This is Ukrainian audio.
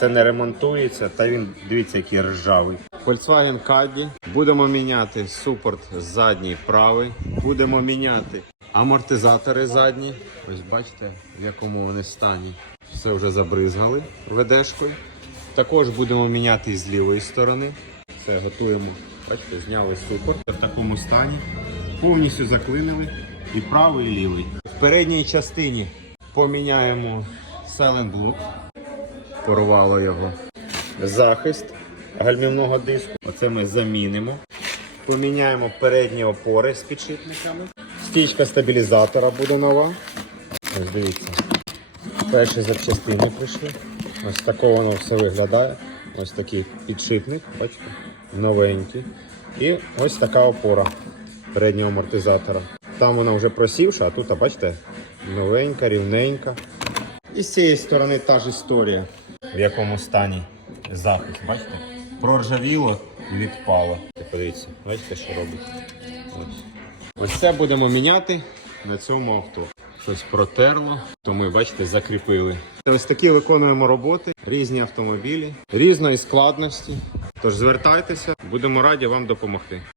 Це не ремонтується, та він дивіться, який ржавий. Volkswagen Caddy. Будемо міняти супорт задній правий. Будемо міняти амортизатори задні. Ось бачите, в якому вони стані. Все вже забризгали ведешкою. Також будемо міняти з лівої сторони. Все готуємо. Бачите, зняли супорт в такому стані. Повністю заклинили і правий, і лівий. В передній частині поміняємо селенблок. Порвало його. Захист гальмівного диску. Оце ми замінимо. Поміняємо передні опори з підшипниками. Стічка стабілізатора буде нова. Ось дивіться. Перші запчастини прийшли. Ось тако воно все виглядає. Ось такий підшипник, бачите, новенький. І ось така опора переднього амортизатора. Там вона вже просівша, а тут, бачите, новенька, рівненька. І з цієї сторони та ж історія, в якому стані захист, бачите? Проржавіло відпало. Подивіться, бачите, що робить. Ось. Ось це будемо міняти на цьому авто. Щось протерло, то ми, бачите, закріпили. Ось такі виконуємо роботи, різні автомобілі, різної складності. Тож звертайтеся, будемо раді вам допомогти.